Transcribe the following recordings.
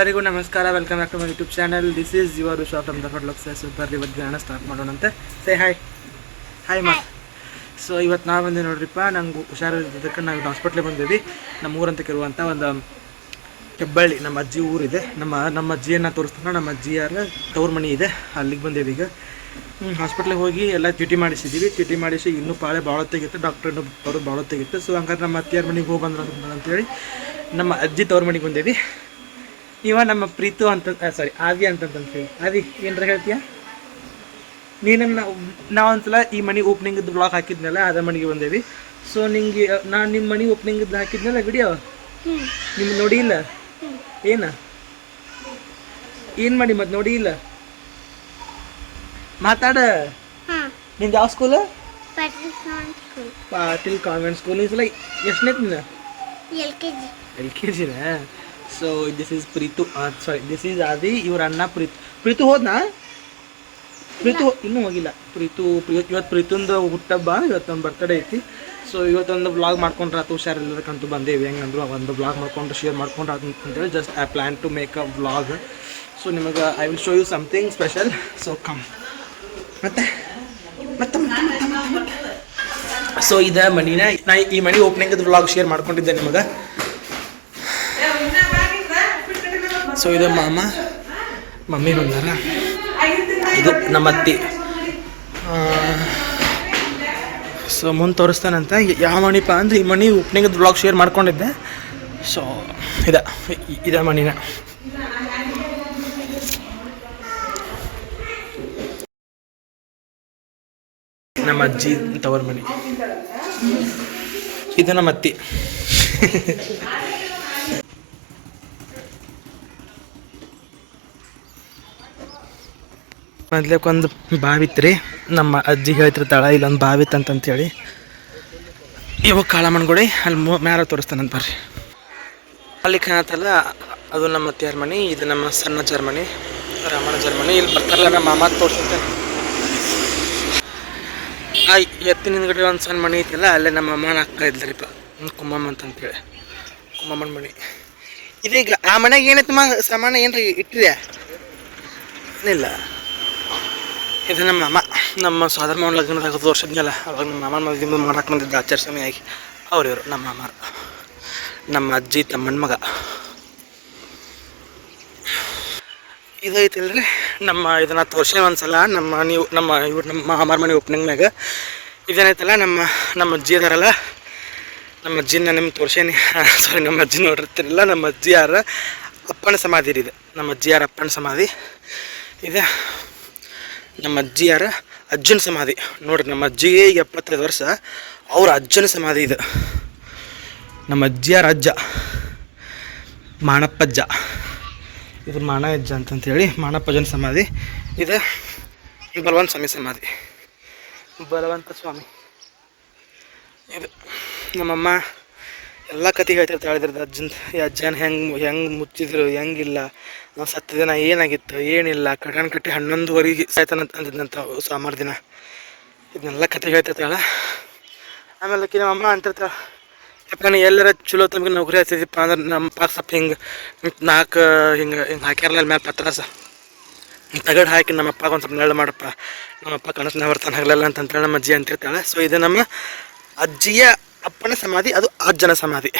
ಎಲ್ಲರಿಗೂ ನಮಸ್ಕಾರ. Welcome back to my YouTube channel this is your shop from the Luxus Berry ಇವತ್ತು ಗಾನ start ಮಾಡೋಣಂತೆ. ಸೇ ಹಾಯ್ ಹಾಯ್ ಮಾ ಸೊ ಇವತ್ತು ನಾವು ಬಂದೆ ನೋಡ್ರಿಪ್ಪ ನಂಗೆ ಹುಷಾರಿದ್ದಕ್ಕೆ ನಾವು ಹಾಸ್ಪಿಟ್ಲಿಗೆ ಬಂದಿದ್ವಿ. ನಮ್ಮ ಊರಂತ ಇರುವಂಥ ಒಂದು ಹೆಬ್ಬಳ್ಳಿ ನಮ್ಮ ಅಜ್ಜಿ ಊರಿದೆ. ನಮ್ಮ ನಮ್ಮ ಅಜ್ಜಿಯನ್ನು ತೋರಿಸ್ತಾನೆ. ನಮ್ಮ ಅಜ್ಜಿಯಾರ ತವ್ರ ಮನೆ ಇದೆ. ಅಲ್ಲಿಗೆ ಬಂದೇವಿ ಈಗ. ಹಾಸ್ಪಿಟ್ಲಿಗೆ ಹೋಗಿ ಎಲ್ಲ ಚೀಟಿ ಮಾಡಿಸಿದ್ದೀವಿ ಚೀಟಿ ಮಾಡಿಸಿ ಇನ್ನೂ ಪಾಳೆ ಭಾಳ ತೆಗಿತ್ತು ಡಾಕ್ಟ್ರ್ ಬರೋದು ಭಾಳ ತೆಗಿತ್ತು ಸೊ ಹಂಗಾದ್ರೆ ನಮ್ಮ ಅತ್ತಿಯಾರ ಮನೆಗೆ ಹೋಗಿ ಬಂದ್ರೆ ಅಂತೇಳಿ ನಮ್ಮ ಅಜ್ಜಿ ತವ್ರ ಮನೆಗೆ ಬಂದೇವಿ. ಇವ ನಮ್ಮ ಪ್ರೀತು ಅಂತ ಸಾರಿ ಆದಿ ಅಂತಂತ ಹೇಳಿ. ಆದಿ ಏನರ ಹೇಳ್ತೀಯ? ನೀನು ನಾವು ಒಂದ್ಸಲ ಈ ಮನೆ ಓಪನಿಂಗ್ ಬ್ಲಾಗ್ ಹಾಕಿದ್ನಲ್ಲ ಅದ ಮನೆಗೆ ಬಂದೇವಿ. ಸೊ ನಿಂಗೆ ನಾನು ನಿಮ್ಮ ಓಪನಿಂಗ್ ಇದ್ದ ಹಾಕಿದ್ನಲ್ಲ ವಿಡಿಯೋ ನಿಮ್ಗೆ ನೋಡಿ ಇಲ್ಲ? ಏನ? ಏನು ಮಾಡಿ ಮತ್ತೆ ನೋಡಿ ಇಲ್ಲ? ಮಾತಾಡ. ನಿಂದು ಯಾವ ಸ್ಕೂಲ್ ಪಾಟೀಲ್ ಕಾನ್ವೆಂಟ್ ಸ್ಕೂಲ್ ಈ ಸಲ ಎಷ್ಟನೇ L K G. L K Jina? So this is Preethu sorry this is Adi ಇವ್ರ ಅಣ್ಣ ಪ್ರೀತು ಪ್ರೀತು ಹೋದ್ನಾ? ಪ್ರೀತು ಇನ್ನೂ ಹೋಗಿಲ್ಲ. ಪ್ರೀತು ಇವತ್ತು ಪ್ರೀತುಂದು ಹುಟ್ಟಬ್ಬ ಇವತ್ತೊಂದು ಬರ್ತಡೇ ಐತಿ. ಸೊ ಇವತ್ತೊಂದು ಬ್ಲಾಗ್ ಮಾಡ್ಕೊಂಡ್ರೆ ಆತು ಹುಷಾರಿಲ್ಲದಕ್ಕಂತೂ ಬಂದೇವಿ. ಹೆಂಗಂದ್ರು ಒಂದು ಬ್ಲಾಗ್ ಮಾಡ್ಕೊಂಡು ಶೇರ್ ಮಾಡ್ಕೊಂಡ್ರೆ ಅಂತೇಳಿ just I plan to make a blog so ನಿಮಗೆ I will show you something special so come ಮತ್ತೆ? ಸೊ ಇದ ಮನಿನ ನಾ ಈ ಮನಿ ಓಪನಿಂಗ್ ವ್ಲಾಗ್ ಶೇರ್ ಮಾಡ್ಕೊಂಡಿದ್ದೆ ನಿಮಗೆ. ಸೊ ಇದು ಮಾಮ ಮಮ್ಮಿ ಬಂದಾರ ಇದು ನಮ್ಮ ಅತ್ತಿ ಸೊ ಮುಂದೆ ತೋರಿಸ್ತಾನಂತ ಯಾವ ಮಣಿಪ ಅಂದ್ರೆ ಈ ಮಣಿ ಓಪನಿಂಗ್ ಬ್ಲಾಗ್ ಶೇರ್ ಮಾಡ್ಕೊಂಡಿದ್ದೆ ಸೊ ಇದ ಇದ ಮಣಿನ ನಮ್ಮ ಅಜ್ಜಿ ತವರ್ ಮಣಿ ಇದು ನಮ್ಮ ಅತ್ತಿ ಮೊದ್ಲೇಕೊಂದು ಬಾವಿ ಇತ್ತು ನಮ್ಮ ಅಜ್ಜಿ ಹೇಳ್ತಿರ್ತಾಳೆ, ಇಲ್ಲೊಂದು ಬಾವಿ ಇತ್ತು ಅಂತಂತೇಳಿ ಇವಾಗ ಕಾಳಮಣ್ಗುಡಿ ಅಲ್ಲಿ ಮು, ಮ್ಯಾಲ ತೋರಿಸ್ತಾನಂತ ಬರ್ರಿ. ಅಲ್ಲಿ ಕಾಣತ್ತಲ್ಲ, ಅದು ನಮ್ಮ ಅತ್ತಿಯರ ಮನೆ ಇದು ನಮ್ಮ ಸಣ್ಣ ಜರ್ಮನಿ ರಾಮಣ್ಣ ಜರ್ಮನಿ. ಇಲ್ಲಿ ಬರ್ತಾರಲ್ಲ, ನಮ್ಮ ಮಾಮ ತೋರಿಸುತ್ತೇನೆ ಆ ಎತ್ತಿನ ಹಿಂದ್ಗಡೆ ಒಂದು ಸಣ್ಣ ಮನೆ ಐತಲ್ಲ, ಅಲ್ಲೇ ನಮ್ಮ ಅಮ್ಮನ ಅಕ್ಕ ಇದ್ಲರಿಪ್ಪ ಒಂದು ಕುಮ್ಮಮ್ಮ ಅಂತಂತೇಳಿ ಕುಮ್ಮಮ್ಮನ ಮನೆ. ಇದೀಗ ಆ ಮನೆಗೆ ಏನೈತೆ ಮಾ, ಸಾಮಾನು ಏನ್ರಿ ಇಟ್ಟಿದೆ? ಏನಿಲ್ಲ. ಇದು ನಮ್ಮ ಮಾಮ. ನಮ್ಮ ಸಾದರ್ ಮಾವನ ಲಗ್ನದಾಗ ತೋರ್ಸಿದ್ನಲ್ಲ ಅವಾಗ ನಮ್ಮ ಮಾಮನ ಮದುವೆ ಮಾಡಕ್ಕೆ ಬಂದಿದ್ದ ಆಚಾರ ಸಮಯಾಗಿ ಅವ್ರು ಇವರು, ನಮ್ಮ ಮಾಮಾರು. ನಮ್ಮ ಅಜ್ಜಿ ತಮ್ಮನ ಮಗ. ಇದೈತಿಲ್ರಿ ನಮ್ಮ ಇದನ್ನ ತೋರ್ಸಿ ಒಂದ್ಸಲ. ನಮ್ಮ ನೀವು, ನಮ್ಮ ಇವ್ರು, ನಮ್ಮ ಮಾಮಾರ ಮನೆ ಓಪನಿಂಗ್ ಮ್ಯಾಗ ಇದೇನೈತಲ್ಲ ನಮ್ಮ ನಮ್ಮ ಅಜ್ಜಿ ಅದಾರಲ್ಲ. ನಮ್ಮ ಅಜ್ಜಿನ ನಿಮ್ಮ ತೋರ್ಸೇನಿ. ಸಾರಿ ನಮ್ಮ ಅಜ್ಜಿ ನೋಡಿರ್ತಿರಲ್ಲ, ನಮ್ಮ ಅಜ್ಜಿ ಯಾರ ಅಪ್ಪನ ಸಮಾಧಿ ರೀ ಇದು. ನಮ್ಮ ಅಜ್ಜಿ ಯಾರ ಅಪ್ಪನ ಸಮಾಧಿ. ಇದೆ. ನಮ್ಮ ಅಜ್ಜಿಯಾರ ಅಜ್ಜನ ಸಮಾಧಿ. ನೋಡ್ರಿ ನಮ್ಮ ಅಜ್ಜಿಗೆ ಈಗ ಎಪ್ಪತ್ತೈದು ವರ್ಷ, ಅವ್ರ ಅಜ್ಜನ ಸಮಾಧಿ ಇದು. ನಮ್ಮ ಅಜ್ಜಿಯಾರ ಅಜ್ಜ ಮಾಣಪ್ಪಜ್ಜ ಇದು ಮಾಣ ಅಜ್ಜ ಅಂತಂತೇಳಿ ಮಾಣಪ್ಪಜ್ಜನ ಸಮಾಧಿ ಇದು. ಬಲವಂತ ಸ್ವಾಮಿ ಸಮಾಧಿ. ಬಲವಂತ ಸ್ವಾಮಿ ಇದು ನಮ್ಮಮ್ಮ ಎಲ್ಲ ಕತೆ ಹೇಳ್ತಿರ್ತಾಳೆ ಇದ್ರದ್ದು ಅಜ್ಜನ. ಈ ಅಜ್ಜನ ಹೆಂಗೆ ಹೆಂಗೆ ಮುಚ್ಚಿದ್ರು, ಹೆಂಗಿಲ್ಲ ನಾವು ಸತ್ತ ದಿನ ಏನಾಗಿತ್ತು, ಏನಿಲ್ಲ ಕಟನ್ ಕಟ್ಟಿ ಹನ್ನೊಂದುವರೆಗೆ ಸಾಯ್ತಾನಂತ ಅಂದಿದ್ದಂತ ಸಾಮಾರು ದಿನ. ಇದನ್ನೆಲ್ಲ ಕತೆ ಹೇಳ್ತಿರ್ತಾಳೆ ಆಮೇಲೆ ನಮ್ಮ ಅಮ್ಮ ಅಂತಿರ್ತಾಳೆ ನೀ ಎಲ್ಲರ ಚಲೋ ತಮಗೆ ನೌಕರಿ ಹಾಕ್ತಿದ್ದೀಪ್ಪ ಅಂದ್ರೆ ನಮ್ಮ ಪಾಕ್ ಸ್ವಲ್ಪ ಹಿಂಗೆ ನಾಲ್ಕು ಹಿಂಗೆ ಹಿಂಗೆ ಹಾಕ್ಯಾರಲ್ಲ ಮೇಲೆ ಪತ್ರಾಸ ತಗಡು ಹಾಕಿ ನಮ್ಮ ಅಪ್ಪಗೆ ಒಂದು ಸ್ವಲ್ಪ ನೆರಳು ಮಾಡಪ್ಪ ನಮ್ಮ ಅಪ್ಪ ಕನಸನ್ನ ಬರ್ತಾನೆ ಆಗಲಿಲ್ಲ ಅಂತಂತೇಳಿ ನಮ್ಮ ಅಜ್ಜಿ ಅಂತಿರ್ತಾಳೆ. ಸೊ ಇದು ನಮ್ಮ ಅಜ್ಜಿಯ ಅಪ್ಪನ ಸಮಾಧಿ, ಅದು ಅಜ್ಜನ ಸಮಾಧಿ.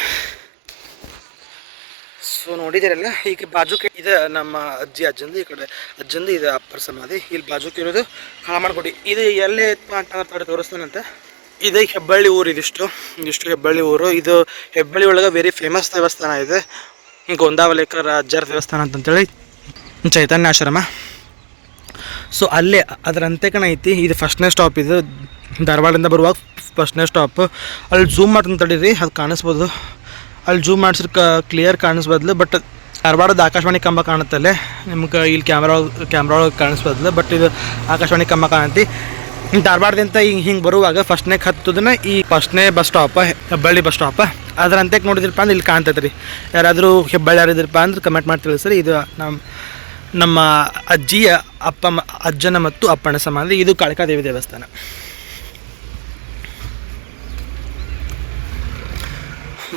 ಸೊ ನೋಡಿದಿರಲ್ಲ ಈಗ ಬಾಜುಕೆ ಇದೆ ನಮ್ಮ ಅಜ್ಜಿ, ಅಜ್ಜಂದು ಈ ಕಡೆ, ಅಜ್ಜಂದು ಇದೆ ಅಪ್ಪರ್ ಸಮಾಧಿ. ಇಲ್ಲಿ ಬಾಜುಕೆ ಇರೋದು ಕಾಮಣ್ಗುಡಿ ಇದು ಎಲ್ಲೇ ಇತ್ತು ಅಂತ ತೋರಿ ತೋರಿಸ್ತಾನಂತೆ. ಇದೇ ಹೆಬ್ಬಳ್ಳಿ ಊರು ಇದಿಷ್ಟು. ಇದಿಷ್ಟು ಹೆಬ್ಬಳ್ಳಿ ಊರು. ಇದು ಹೆಬ್ಬಳ್ಳಿ ಒಳಗೆ ವೆರಿ ಫೇಮಸ್ ದೇವಸ್ಥಾನ ಇದೆ. ಗೋಂದಾವಲೇಕರ ಅಜ್ಜರ ದೇವಸ್ಥಾನ ಅಂತಂತೇಳಿ. ಚೈತನ್ಯ ಆಶ್ರಮ. ಸೊ ಅಲ್ಲೇ ಅದರ ಕಣ ಐತಿ. ಇದು ಫಸ್ಟ್ನೇ ಸ್ಟಾಪ್ ಇದು. ಧಾರವಾಡದಿಂದ ಬರುವಾಗ ಫಸ್ಟ್ನೇ ಸ್ಟಾಪ್ ಅಲ್ಲಿ ಝೂಮ್ ಮಾಡ್ತೀನಿ ತಡೀರಿ, ಅದು ಕಾಣಿಸ್ಬೋದು. ಅಲ್ಲಿ ಜೂಮ್ ಮಾಡಿಸ್ರ ಕ್ಲಿಯರ್ ಕಾಣಿಸ್ಬದ್ಲು ಬಟ್ ಧಾರವಾಡದ ಆಕಾಶವಾಣಿ ಕಂಬ ಕಾಣುತ್ತಲ್ಲೇ? ನಿಮ್ಗೆ ಇಲ್ಲಿ ಕ್ಯಾಮ್ರಾ ಕ್ಯಾಮ್ರಾ ಒಳಗೆ ಕಾಣಿಸ್ಬದ್ಲು ಬಟ್ ಇದು ಆಕಾಶವಾಣಿ ಕಂಬ ಕಾಣತಿ ಧಾರವಾಡದಿಂದ ಹಿಂಗೆ ಹಿಂಗೆ ಬರುವಾಗ ಫಸ್ಟ್ನೇ ಹತ್ತದನ್ನ ಈ ಫಸ್ಟ್ನೇ bus stop Hebballi bus stop ಅದ್ರ ಅಂತ್ಯಕ್ಕೆ ನೋಡಿದ್ರಪ್ಪ ಅಂದ್ರೆ ಇಲ್ಲಿ ಕಾಣ್ತೈತೆ ರೀ. ಯಾರಾದರೂ ಹೆಬ್ಬಳ್ಳಿ ಯಾರಿದ್ರಪ್ಪ ಅಂದ್ರೆ ಕಮೆಂಟ್ ಮಾಡಿ ತಿಳಿಸ್ರಿ ಇದು ನಮ್ಮ ನಮ್ಮ ಅಜ್ಜಿಯ ಅಪ್ಪ ಅಜ್ಜನ ಮತ್ತು ಅಪ್ಪನ ಸಮಾಧಿ. ಇದು ಕಾಳಿಕಾದೇವಿ ದೇವಸ್ಥಾನ.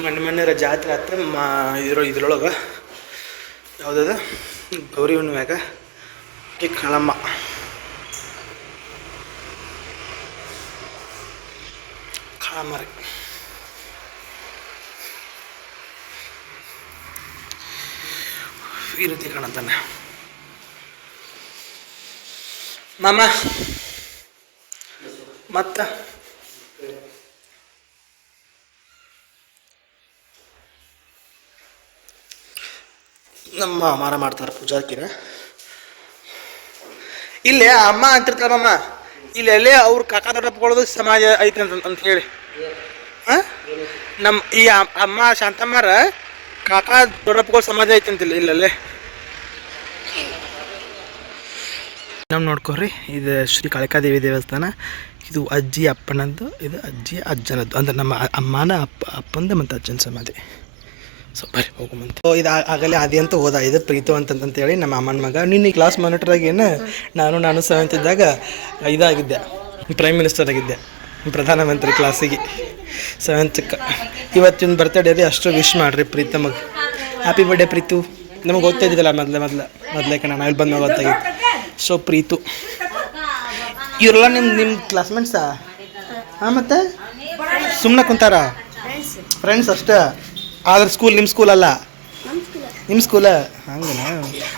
ಮೊನ್ನೆ ಮಣ್ಣರ ಜಾತ್ರೆ ಹತ್ರ ಮಾ ಇದ್ರ ಇದ್ರೊಳಗೆ ಯಾವುದದು? ಗೌರಿ ಹುಣ್ಣಿಮ್ಯಾಗ ಈ ಕಳಮ್ಮ ಕಳಮ್ಮ ರೀ. ಈ ರೀತಿ ಕಾಣತ್ತಾನೆ. ಮಾಮ, ಮತ್ತ? ನಮ್ಮ ಮಾರ ಮಾಡ್ತಾರೆ ಪೂಜಾಕಿನ ಇಲ್ಲೇ ಅಮ್ಮ ಅಂತಿರ್ತಾರಮ್ಮ ಇಲ್ಲಿ ಎಲ್ಲೇ ಅವ್ರ ಕಾಕ ದೊಡ್ಡಪ್ಪಗಳದು ಸಮಾಜ ಐತೆ ಅಂತ ಅಂತ ಹೇಳಿ? ನಮ್ಮ ಈ ಅಮ್- ಅಮ್ಮ ಶಾಂತಮ್ಮರ ಕಾಕ ದೊಡ್ಡಪ್ಪಗಳ ಸಮಾಜ ಐತೆ ಅಂತಿಲ್ಲ ಇಲ್ಲಲ್ಲೇ ನಮ್ಮ ನೋಡ್ಕೊರಿ, ಇದು ಶ್ರೀ ಕಾಳಿಕಾದೇವಿ ದೇವಸ್ಥಾನ. ಇದು ಅಜ್ಜಿ ಅಪ್ಪನದ್ದು, ಇದು ಅಜ್ಜಿ ಅಜ್ಜನದ್ದು, ಅಂದ್ರೆ ನಮ್ಮ ಅಮ್ಮನ ಅಪ್ಪ ಅಪ್ಪಂದು ಮತ್ತು ಅಜ್ಜನ ಸಮಾಧಿ. ಸೊ ಸೊ ಇದು ಆಗಲೇ ಅದೇ ಅಂತ ಹೋದ. ಇದು ಪ್ರೀತು ಅಂತಂತೇಳಿ ನಮ್ಮ ಅಮ್ಮನ ಮಗ. ನಿನ್ನೆ ಕ್ಲಾಸ್ ಮಾನಿಟರಾಗಿ ಏನು ನಾನು ನಾನು ಸೆವೆಂತ್ ಇದ್ದಾಗ ಇದಾಗಿದ್ದೆ. ಪ್ರೈಮ್ ಮಿನಿಸ್ಟರ್ ಆಗಿದ್ದೆ. ಪ್ರಧಾನಮಂತ್ರಿ ಕ್ಲಾಸಿಗೆ ಸೆವೆಂತ್ಕ್ಕೆ ಇವತ್ತಿನ ಬರ್ತಡೇ ರೀ ಅಷ್ಟು ವಿಶ್ ಮಾಡಿರಿ ಪ್ರೀತಮಗೆ ಹ್ಯಾಪಿ ಬರ್ಡೇ ಪ್ರೀತು. ನಮಗೆ ಗೊತ್ತಿದ್ದಿಲ್ಲ ಮೊದಲೇ, ಮೊದಲು, ಮೊದಲೇ ಕಣ ನಾವು ಇಲ್ಲಿ ಬಂದು ಗೊತ್ತಾಗಿತ್ತು ಸೊ ಪ್ರೀತು. ಇವರೆಲ್ಲ ನಿಮ್ಮ ನಿಮ್ಮ ಕ್ಲಾಸ್ಮೇಟ್ಸಾ ಹಾಂ ಮತ್ತೆ? ಸುಮ್ಮನೆ ಕುಂತಾರ? ಫ್ರೆಂಡ್ಸ್ ಅಷ್ಟೇ. ಆದ್ರೆ ಸ್ಕೂಲ್ ನಿಮ್ಮ ಸ್ಕೂಲ್ ಅಲ್ಲ? ನಿಮ್ಮ ಸ್ಕೂಲ ಹಂಗನ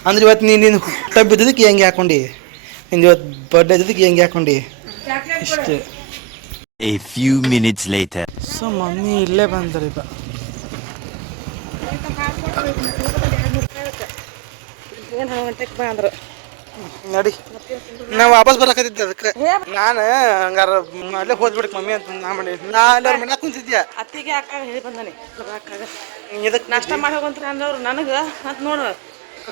ಅಂದ್ರೆ ಇವತ್ತು ನೀನು ನಿನ್ನ ಟಬ್ ಇದ್ದದಕ್ಕೆ ಹೆಂಗೆ ಹಾಕೊಂಡು? ನಿಂದು ಇವತ್ತು ಬರ್ಡೇ ಇದ್ದದಕ್ಕೆ ಹೆಂಗೆ ಹಾಕೊಂಡು? ಇಷ್ಟು. A few minutes later so mummy ಇಲ್ಲೇ ಬಂದ್ರಿಪ್ಪ ಏನು ಗಂಟೆಗೆ ಬಾ ಅಂದ್ರು ನಡಿ. ನಾ ವಾಪಸ್ ಬರಕತ್ತಿದ್ದೆ ಅದಕ್ಕೆ. ನಾನು ಹಂಗಾರ ಅಲ್ಲೇ ಹೋದ್ಬಿಡಕ್ ಮಮ್ಮಿ ಅಂತ ನಾ ಮಾಡಿ. ನಾ ಅಲ್ಲಿ ಅವ್ರ ಮನ್ಯಾಗ ಕುಂತಿದ್ದೆ ಅತ್ತಿಗೆ ಅಕ್ಕ ಹೇಳಿ ಬಂದಾನೆ. ಅಕ್ಕಾಗ. ಇದಕ್ಕೆ ನಾಷ್ಟ ಮಾಡಿ ಹೋಗಂತ ಅಂದವ್ರು ನನಗೆ. ಅಂತ ನೋಡು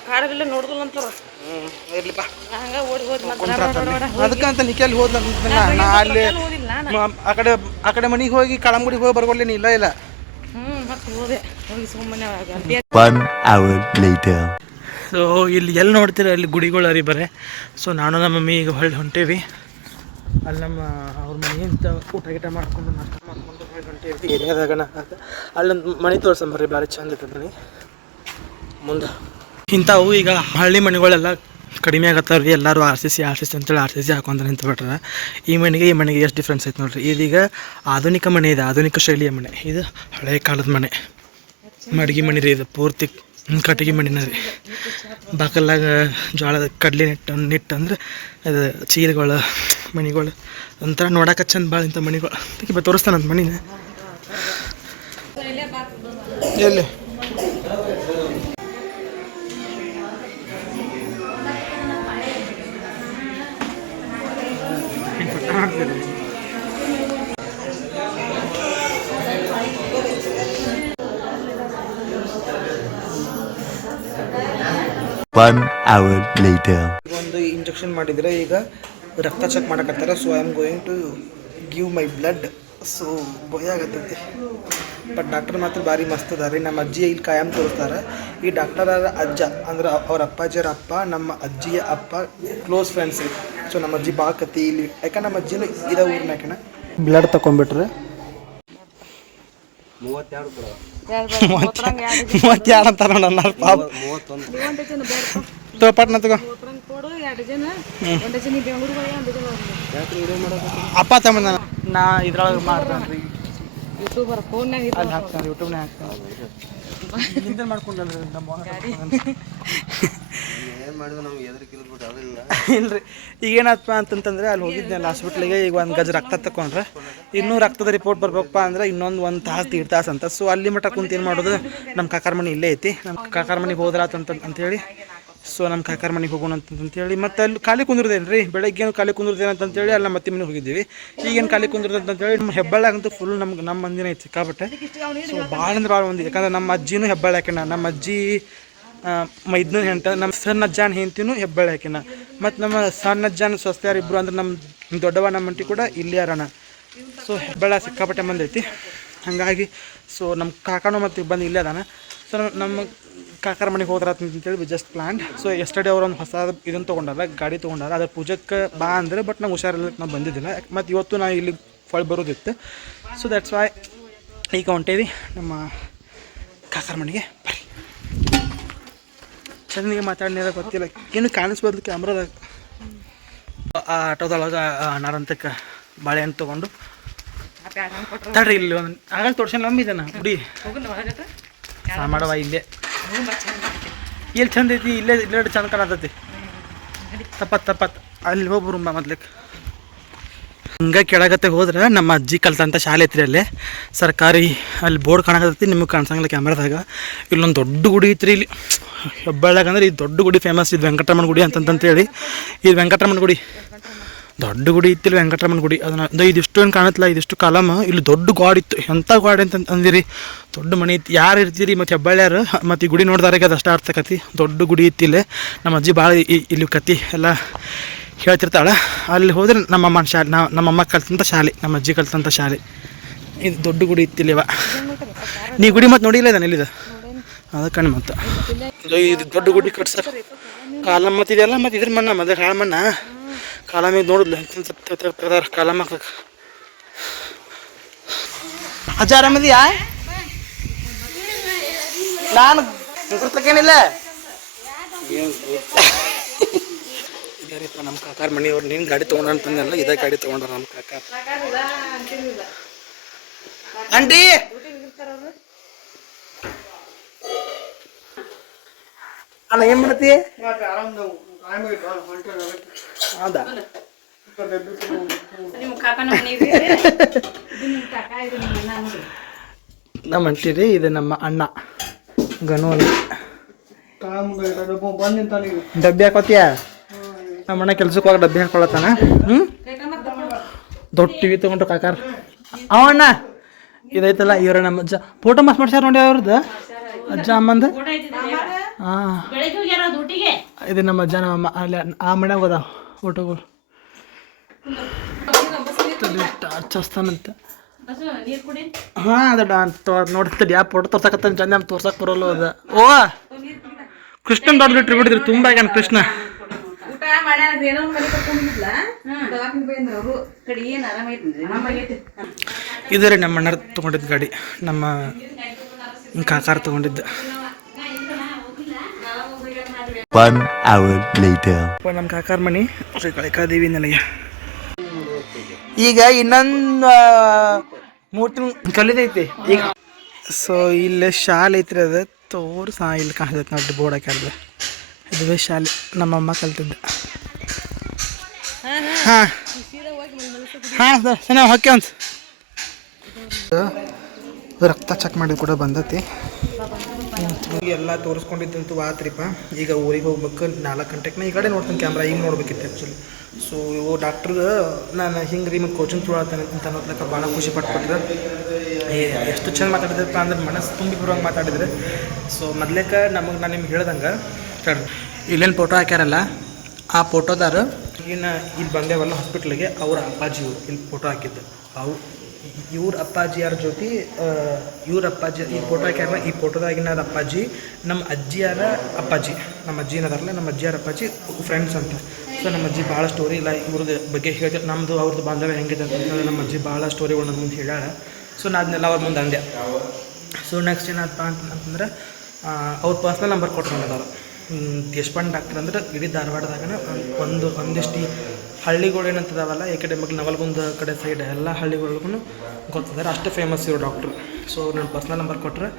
ಕಾಡಗಿಲ್ಲ ನೋಡ್ದಲ್ಲ ಅಂತಾರ. ಹ್ಞೂ ಇರ್ಲಿಪ್ಪ ಹಂಗ ಓಡಿ ಹೋದ್ ಅದಕ್ಕೆ ಅಂತ ಅಲ್ಲಿ ಹೋದ್ಲ ನಾ ಅಲ್ಲಿ ಆ ಕಡೆ ಆ ಕಡೆ ಮನೆಗೆ ಹೋಗಿ ಕಳಂಗುಡಿಗೆ ಹೋಗಿ ಬರ್ಕೊಳ್ಳಿ ಇಲ್ಲ ಇಲ್ಲ? ಹ್ಞೂ ಮತ್ತೆ ಹೋದೆ. ಹೋಗಿ ಸುಮ್ಮನೆ One hour later. ಸೊ ಇಲ್ಲಿ ಎಲ್ಲಿ ನೋಡ್ತೀರ? ಅಲ್ಲಿ ಗುಡಿಗಳು ಅರಿ ಬರೇ. ಸೊ ನಾನು ನಮ್ಮ ಮಮ್ಮಿ ಈಗ ಹೊಳ್ಳಿ ಹೊಂಟೇವಿ. ಅಲ್ಲಿ ನಮ್ಮ ಅವ್ರ ಮನೆಯಿಂದ ಊಟ ಗೀಟ ಮಾಡ್ಕೊಂಡು ನಾಷ್ಟ ಮಾಡ್ಕೊಂಡು ಹೊಳ್ಳಿ ಹೊಂಟೇವಿ. ಏರಿಯಾದಾಗಣ ಅಲ್ಲಿ ಮನೆ ತೋರ್ಸಂಬರ್ರಿ ಭಾರಿ ಚಂದ ಇರ್ತದೆ ಮುಂದೆ. ಇಂಥವು ಈಗ ಹಳ್ಳಿ ಮನೆಗಳೆಲ್ಲ ಕಡಿಮೆ ಆಗತ್ತಾವ್ರಿ. ಎಲ್ಲರೂ R C C, R C C ಅಂತೇಳಿ ಆರ್ ಸಿ ಸಿ ಹಾಕೊಂತ ನಿಂತು ಈ ಮನೆಗೆ ಈ ಮನೆಗೆ ಎಷ್ಟು ಡಿಫ್ರೆನ್ಸ್ ಐತೆ ನೋಡ್ರಿ. ಇದೀಗ ಆಧುನಿಕ ಮನೆ ಇದೆ, ಆಧುನಿಕ ಶೈಲಿಯ ಮನೆ. ಇದು ಹಳೆಯ ಕಾಲದ ಮನೆ. ಮಡಗಿ ಮನೆ ರೀ ಇದು, ಪೂರ್ತಿ ಕಟ್ಟಿಗೆ ಮಣ್ಣಿನ ರೀ ಬಾಕಲ್ಲಾಗ ಜೋಳದ ಕಡ್ಲಿ ನೆಟ್ಟು ನೆಟ್ಟು ಅಂದ್ರೆ ಅದು ಚೀಲಗಳು ಮಣಿಗಳು ಒಂಥರ ನೋಡಕ್ಕೆ ಚಂದ ಭಾಳ ಇಂಥ ಮಣಿಗಳು. ಅದಕ್ಕೆ ತೋರಿಸ್ತಾನಂತ ಮಣಿನ ಎಲ್ಲಿ? One hour later. ಒಂದು ಇಂಜೆಕ್ಷನ್ ಮಾಡಿದ್ರೆ ಈಗ ರಕ್ತ ಚೆಕ್ ಮಾಡಕತ್ತಾರ. So I am going to give my blood so ಭಯ ಆಗತ್ತೈತಿ ಬಟ್ ಡಾಕ್ಟರ್ ಮಾತ್ರ ಭಾರಿ ಮಸ್ತ್ ಅದಾರ ನಮ್ಮ ಅಜ್ಜಿ ಇಲ್ಲಿ ಕಾಯಂ ತೋರಿಸ್ತಾರೆ. ಈ ಡಾಕ್ಟರ್ ಅಜ್ಜ ಅಂದ್ರೆ ಅವ್ರ ಅಪ್ಪಾಜಿಯರ ಅಪ್ಪ ನಮ್ಮ ಅಜ್ಜಿಯ ಅಪ್ಪ ಕ್ಲೋಸ್ ಫ್ರೆಂಡ್ಸ್ ಸೊ ನಮ್ಮ ಅಜ್ಜಿ ಭಾಳ ಕತ್ತಿ ಇಲ್ಲಿ. ಯಾಕೆ ನಮ್ಮ ಅಜ್ಜಿನೂ ಇರೋ ಊರ್ನಾಕನ ಬ್ಲಡ್ ತಗೊಂಡ್ಬಿಟ್ರೆ ಮೂವತ್ತೆರಡು ಅಂತ ನೋಡೋಣ ಪಾಪ ತೋಪಟ್ನ ತಗೋ. ಕೊಡು ಎರಡು ಜನ. ಒಂದು ಜನ ಬೆಂಗಳೂರು ಒಂದು ಜನ ಅಪ್ಪ ತಮ್ಮ ನಾ ಇದ್ರೊಳಗೆ ಮಾಡ್ತಾನೆ. ಯೂಟ್ಯೂಬರ್ ಅಲ್ಲಿ ಹಾಕ್ತಾನೆ ಯೂಟ್ಯೂಬ್ನಾಗ ಹಾಕ್ತಾನೆ ಮಾಡ್ಕೊಂಡ್ರೆ ನಮ್ಮ ಇಲ್ರಿ. ಈಗ ಏನಪ್ಪ ಅಂತಂತಂದ್ರೆ ಅಲ್ಲಿ ಹೋಗಿದ್ನಲ್ಲ ಹಾಸ್ಪಿಟ್ಲಿಗೆ ಈಗ ಒಂದು ಗಜ ರಕ್ತ ತಕೊಂಡ್ರೆ. ಇನ್ನೂ ರಕ್ತದ ರಿಪೋರ್ಟ್ ಬರ್ಬೇಕಪ್ಪ ಅಂದ್ರೆ ಇನ್ನೊಂದು ಒಂದು ತಾಸು ದೀಡ್ ತಾಸು ಅಂತ. ಸೊ ಅಲ್ಲಿ ಮಟ್ಟ ಕುಂತ ಏನು ಮಾಡೋದು? ನಮ್ಮ ಕಾಕಾರ ಮನೆ ಇಲ್ಲೇ ಐತಿ. ನಮ್ಮ ಕಾಕಾರ ಮನೆಗೆ ಅಂತ ಅಂತೇಳಿ ಸೊ ನಮ್ಮ ಕಾಕಾರ ಮನೆಗೆ ಹೋಗೋಣ ಅಂತಂತೇಳಿ ಮತ್ತೆ ಅಲ್ಲಿ ಖಾಲಿ ಕುಂದಿರ್ದೇನು ರೀ ಬೆಳಗ್ಗೆನು ಖಾಲಿ ಅಂತಂತೇಳಿ ಅಲ್ಲಿ ನಮ್ಮ ಮತ್ತೆ ಮನೆಗೆ ಹೋಗಿದ್ದೀವಿ. ಈಗೇನು ಖಾಲಿ ಕುಂದ್ರದ ಅಂತಂತೇಳಿ ನಮ್ಮ ಹೆಬ್ಬಳ್ಳಾಗಂತೂ ಫುಲ್ ನಮ್ಗೆ ನಮ್ಮ ಮಂದಿನ ಐತಿ ಸಿಕ್ಕಾಪಟ್ಟೆ. ಸೊ ಭಾಳ ಅಂದ್ರೆ ಭಾಳ ಮಂದಿ. ಯಾಕಂದ್ರೆ ನಮ್ಮ ಅಜ್ಜಿನೂ ಹೆಬ್ಬಳ್ಳ ಹಾಕಿನ ನಮ್ಮ ಅಜ್ಜಿ ಮೈದ್ನ ಹೆಂಟ ನಮ್ಮ ಸಣ್ಣ ಅಜ್ಜಾನ ಹೆಂತಿನೂ ಹೆಬ್ಬಳ್ಳಿ ಹಾಕಿನ ಮತ್ತು ನಮ್ಮ ಸಣ್ಣ ಅಜ್ಜಾನ ಸ್ವಸ್ತ್ಯಾರ ಇಬ್ಬರು ಅಂದ್ರೆ ನಮ್ಮ ದೊಡ್ಡವ ನಮ್ಮ ಅಂಟಿ ಕೂಡ ಇಲ್ಲಿ ಯಾರಣ. ಸೊ ಹೆಬ್ಬಳ್ಳ ಸಿಕ್ಕಾಪಟ್ಟೆ ಮಂದಿ ಹಾಗಾಗಿ ಸೊ ನಮ್ಮ ಕಾಕಾನು ಮತ್ತೆ ಬಂದು ಇಲ್ಲೇ ಅದಾನ. ಸೊ ನಮ್ಮ ಕಾಕಾರ ಮನೆಗೆ ಹೋದ್ರ ಅಂತೇಳಿ we just plan so yesterday ಅವ್ರು ಒಂದು ಹೊಸ ಇದನ್ನು ತೊಗೊಂಡಾರ ಗಾಡಿ ತೊಗೊಂಡಾರ. ಅದ್ರ ಪೂಜಕ್ಕೆ ಬಾ ಅಂದ್ರೆ ಬಟ್ ನಂಗೆ ಹುಷಾರಿಲ್ಲ ನಾವು ಬಂದಿದ್ದಿಲ್ಲ. ಮತ್ತು ಇವತ್ತು ನಾನು ಇಲ್ಲಿ ಫಳ್ ಬರೋದಿತ್ತು. ಸೊ ದ್ಯಾಟ್ಸ್ ವೈ ಈಗ ಹೊಂಟೇವಿ ನಮ್ಮ ಕಾಕರ ಮನೆಗೆ. ಬರ್ರಿ. ಚೆನ್ನಾಗಿ ಮಾತಾಡಿದ ಗೊತ್ತಿಲ್ಲ. ಏನು ಕಾಣಿಸ್ಬೋದು ಕ್ಯಾಮ್ರಾದಾಗ ಆ ಆಟೋದೊಳಗೆ ಬಾಳೆ ಬಾಳೆಹಣ್ಣು ತೊಗೊಂಡು. ತಡ್ರಿ ಇಲ್ಲಿ ಒಂದು ಆಗಲ್ಲ ತೋರ್ಸನ್ ನಮ್ಮಿದೆ ಇದನ್ನ. ಗುಡಿ ಸಾಮಾಡವ ಇಲ್ಲೇ. ಎಲ್ಲಿ ಚಂದ ಐತಿ, ಇಲ್ಲೇ ಇಲ್ಲೇ ಚಂದ ಕಾಣತೈತಿ. ತಪ್ಪತ್ ತಪ್ಪತ್. ಅಲ್ಲಿ ಹೋಗ್ಬರು ಮೊದ್ಲಿಕ್ಕೆ ಹಂಗೆ ಕೆಳಗತ್ತೆ ಹೋದ್ರೆ ನಮ್ಮ ಅಜ್ಜಿ ಕಲ್ತಂಥ ಶಾಲೆ ಐತ್ರಿ ಅಲ್ಲೇ. ಸರ್ಕಾರಿ ಅಲ್ಲಿ ಬೋರ್ಡ್ ಕಾಣಕತ್ತೈತಿ, ನಿಮಗೆ ಕಾಣಿಸಂಗಿಲ್ಲ ಕ್ಯಾಮ್ರಾದಾಗ. ಇಲ್ಲೊಂದು ದೊಡ್ಡ ಗುಡಿ ಐತ್ರಿ ಇಲ್ಲಿ. ಹೆಬ್ಬಳ್ಳಾಗ ಅಂದ್ರೆ ಈ ದೊಡ್ಡ ಗುಡಿ ಫೇಮಸ್ ಇದು ವೆಂಕಟರಮಣ ಗುಡಿ ಅಂತಂತೇಳಿ ಇದು ವೆಂಕಟರಮಣ ಗುಡಿ. ದೊಡ್ಡ ಗುಡಿ ಇತ್ತಿಲ್ಲ ವೆಂಕಟರಮಣ ಗುಡಿ. ಅದನ್ನ ಅದು ಇದಿಷ್ಟು ಏನು ಕಾಣತ್ತಲ್ಲ ಇದಿಷ್ಟು ಕಾಲಮ. ಇಲ್ಲಿ ದೊಡ್ಡ ಗಾಡ್ ಇತ್ತು. ಎಂಥ ಗಾಡ್ ಅಂತ ಅಂದಿರಿ? ದೊಡ್ಡ ಮನೆ ಇತ್ತು. ಯಾರು ಇರ್ತೀರಿ? ಮತ್ತು ಹೆಬ್ಬಳ್ಳ್ಯಾರು? ಮತ್ತು ಈ ಗುಡಿ ನೋಡಿದಾರಾಗ ಅದು ಅಷ್ಟೇ ಅರ್ಥ ಕತಿ ದೊಡ್ಡ ಗುಡಿ ಇತ್ತಿಲ್ಲ. ನಮ್ಮ ಅಜ್ಜಿ ಭಾಳ ಇಲ್ಲಿ ಕತಿ ಎಲ್ಲ ಹೇಳ್ತಿರ್ತಾಳೆ. ಅಲ್ಲಿ ಹೋದ್ರೆ ಅಮ್ಮನ ಶಾಲೆ ನಾವು ನಮ್ಮಮ್ಮ ಕಲ್ತಂಥ ಶಾಲೆ, ನಮ್ಮ ಅಜ್ಜಿ ಕಲ್ತಂಥ ಶಾಲೆ. ಇದು ದೊಡ್ಡ ಗುಡಿ ಇತ್ತಿಲ್ಲಿವ ನೀ ಗುಡಿ ಮತ್ತೆ ನೋಡಿಲ್ಲ ನಾನು ಇಲ್ಲಿದ ಕಣ್ಣು ಮತ್ತು. ಇದು ದೊಡ್ಡ ಗುಡಿ ಕಟ್ಸರ್ ಮತ್ತು ಇದೆಲ್ಲ ಮತ್ತು ಇದ್ರ ಮಣ್ಣ ಮತ್ತೆ ಹಾಳು ಮಣ್ಣ ಕಾಲಮ್ಮಿಗೆ ನೋಡಿದ್ಲು ತೆಗ್ದಾರ ಕಾಲಮ್ಮ ಹಾಕಕ್ಕೆ ಅಜ್ಜ ಆರಾಮದಿಯಾ ನಾನು ಗುರ್ತಕ್ಕೇನಿಲ್ಲ ಇದಾರಿಪ್ಪ ನಮ್ಮ ಕಾಕಾರ ಮನೆಯವ್ರು ನೀನು ಗಾಡಿ ತೊಗೊಂಡ ಅಂತಂದಲ್ಲ ಇದೇ ಗಾಡಿ ತೊಗೊಂಡ್ರ ನಮ್ಮ ಕಾಕಾರ ಆಂಟಿ ಅಣ್ಣ ಏನು ಮಾಡತ್ತಿ ಹೌದಾ ನಿಮ್ಮ ಕಾಕನ ಮನೆಗೆ ಇದು ನಿಮ್ಮ ಅಣ್ಣ ನಮ್ಮ ಅಂತೀರಿ ಇದು ನಮ್ಮ ಅಣ್ಣ ಗನು ಅಂತ ಡಬ್ಬಿ ಹಾಕೋತಿಯ ನಮ್ಮ ಅಣ್ಣ ಕೆಲ್ಸಕ್ಕೆ ಹೋಗಿ ಡಬ್ಬಿ ಹಾಕೊಳತ್ತಾನ ಹ್ಞೂ ದೊಡ್ಡ ಟಿವಿ ತೊಗೊಂಡ್ರು ಕಾಕಾರ ಅವ ಅಣ್ಣ ಇದೈತಲ್ಲ ಇವ್ರ ನಮ್ಮ ಅಜ್ಜ ಫೋಟೋ ಮಾಸ್ ಮಾಡ್ಸ್ಯಾರ ನೋಡಿ ಅವ್ರದ್ದು ಅಜ್ಜ ಅಮ್ಮಂದು ಹಾಂ ಇದು ನಮ್ಮ ಅಜ್ಜ ನಮ್ಮ ಅಮ್ಮ ಅಲ್ಲಿ ಆ ಮನ್ಯಾಗ ಅದಾವ ಫೋಟೋಗಳು. ಟಾರ್ಚ್ ಹಸ್ತಾನಂತೆ ಬಸ್ಸು ನೀರು ಕುಡಿ ಹಾಂ ಅದ ಅಂತ ನೋಡ್ತೀನಿ ಯಾವ ಫೋಟೋ ತೋರ್ಸಕತ್ತಾನ ಚಂದ ನಮ್ಗೆ ತೋರ್ಸಕ್ ಬರೋಲ್ಲ ಅದ. ಓ! ಕೃಷ್ಣನ್ ದೊಡ್ಡ ಬಿಟ್ರಿ ಬಿಡಿದ್ರಿ. ತುಂಬ ಆಗ್ಯಾನ ಕೃಷ್ಣ. ಊಟ ಮಾಡ್ಯಾರ ಏನೋ ಮನೆ ಕರ್ಕೊಂಡಿದ್ಲ ದವಾಖಾನೆ ಬಂದ್ರ ಅವರು. ಕಡೆ ಏನು ಆರಾಮೈತಿ ಆರಾಮಾಗೈತಿ ಇದು ರೀ ನಮ್ಮ ಅಣ್ಣ ತಗೊಂಡಿದ್ದ ಗಾಡಿ. ನಮ್ಮ ಕಾಕಾರ ತೊಗೊಂಡಿದ್ದ. One ಅವರ್ ಲೇಟರ್ ನಮ್ಮ ಕಾಕಾರ ಮನೆ ಶ್ರೀ ಕಳಿಕಾದೇವಿ ನನಗೆ ಈಗ ಇನ್ನೊಂದು ಮೂರು ತಿಂಗಳು ಕಲಿದೈತಿ ಈಗ ಸೊ ಇಲ್ಲಿ ಶಾಲೆ ಐತ್ರಿ ಅದು. ತೋರ್ಸ ಇಲ್ಲಿ ಕಾಣ್ತೈತೆ ನೋಡಿ ಬೋರ್ಡ್ ಹಾಕ್ಯಾರ್ದು. ಇದುವೇ ಶಾಲೆ ನಮ್ಮಮ್ಮ ಕಲ್ತಿದ್ದ. ಹಾಂ. ಹಾಂ ಸರ್ ನಾವು ಹೊಕ್ಕೆ ಅಂತ ರಕ್ತ ಚೆಕ್ ಮಾಡಿ ಕೂಡ ಬಂದತಿ. ಎಲ್ಲ ತೋರಿಸ್ಕೊಂಡಿದ್ದಂತೂ ಆತ್ರಿಪ್ಪ ಈಗ ಊರಿಗೆ ಹೋಗ್ಬೇಕು, ನಾಲ್ಕು ಗಂಟೆಗೆ ಈ ಕಡೆ ನೋಡ್ತೀನಿ ಕ್ಯಾಮ್ರಾ ಹಿಂಗೆ ನೋಡ್ಬೇಕಿತ್ತು ಆ್ಯಕ್ಚುಲಿ ಸೊ ಇವು ಡಾಕ್ಟ್ರ್ ನಾನು ಹಿಂಗೆ ರೀ ಮತ್ತು ಕೋಚಿಂಗ್ ತೊಗೊಳತ್ತೇನೆ ಅಂತ ಭಾಳ ಖುಷಿ ಪಟ್ಕೊಟ್ರೆ. ಎಷ್ಟು ಚಂದ ಮಾತಾಡಿದ್ರಪ್ಪ ಅಂದ್ರೆ ಮನಸ್ಸು ತುಂಬಿ ಬರುವಂಗೆ ಮಾತಾಡಿದ್ರೆ. ಸೊ ಮೊದ್ಲೇಕ ನಮಗೆ ನಾನು ನಿಮ್ಗೆ ಹೇಳ್ದಂಗೆ ಇಲ್ಲೇನು ಫೋಟೋ ಹಾಕ್ಯಾರಲ್ಲ, ಆ ಫೋಟೋದಾರ ಏನು ಇಲ್ಲಿ ಬಂದೇವಲ್ಲ ಹಾಸ್ಪಿಟ್ಲಿಗೆ ಅವ್ರ ಅಪ್ಪಾಜಿ ಇವ್ರು ಇಲ್ಲಿ ಫೋಟೋ ಹಾಕಿದ್ದು. ಅವು ಇವ್ರ ಅಪ್ಪಾಜಿಯಾರ ಜೊತೆ ಇವ್ರ ಅಪ್ಪಾಜಿ, ಈ ಫೋಟೋ ಹಾಕ್ಯಾರ ಈ ಫೋಟೋದಾಗಿನ ಅಪ್ಪಾಜಿ ನಮ್ಮ ಅಜ್ಜಿಯಾರ ಅಪ್ಪಾಜಿ ನಮ್ಮ ಅಜ್ಜಿ ಏನದಾರಲ್ಲ ನಮ್ಮ ಅಜ್ಜಿಯಾರ ಅಪ್ಪಾಜಿ ಫ್ರೆಂಡ್ಸ್ ಅಂತ. ಸೊ ನಮ್ಮ ಅಜ್ಜಿ ಭಾಳ ಸ್ಟೋರಿ ಇಲ್ಲ ಇವ್ರದ್ದು ಬಗ್ಗೆ ಹೇಳಿ ನಮ್ಮದು ಅವ್ರದ್ದು ಬಾಂಧವ್ಯ ಹೆಂಗಿದೆ ಅಂತಂದ್ರೆ ನಮ್ಮ ಅಜ್ಜಿ ಭಾಳ ಸ್ಟೋರಿಗಳು ನನ್ನ ಮುಂದೆ ಹೇಳ್ಯಾಳ. ಸೊ ನಾ ಅದನ್ನೆಲ್ಲ ಅವ್ರ ಮುಂದೆ ಅಂದೆ. ಸೊ ನೆಕ್ಸ್ಟ್ ಏನಪ್ಪ ಅಂತಂದ್ರೆ ಅವ್ರ ಪರ್ಸ್ನಲ್ ನಂಬರ್ ಕೊಟ್ಟು ಬಂದಿದ್ದಾರೆ ದೇಶಪಾಂಡೆ ಡಾಕ್ಟರ್ ಅಂದ್ರೆ ಇಡೀ ಧಾರವಾಡದಾಗನ ಒಂದು, ಒಂದಿಷ್ಟು ಹಳ್ಳಿಗಳು ಏನಂತದಾವಲ್ಲ ಈ ಕಡೆ ಮಗ್ಳು ನವಲ್ಗುಂದ ಕಡೆ ಸೈಡ್ ಎಲ್ಲ ಹಳ್ಳಿಗಳಿಗೂ ಗೊತ್ತಿದ್ದಾರೆ ಅಷ್ಟು ಫೇಮಸ್ ಇವರು ಡಾಕ್ಟ್ರು ಸೊ ನನ್ನ ಪರ್ಸ್ನಲ್ ನಂಬರ್ ಕೊಟ್ಟರೆ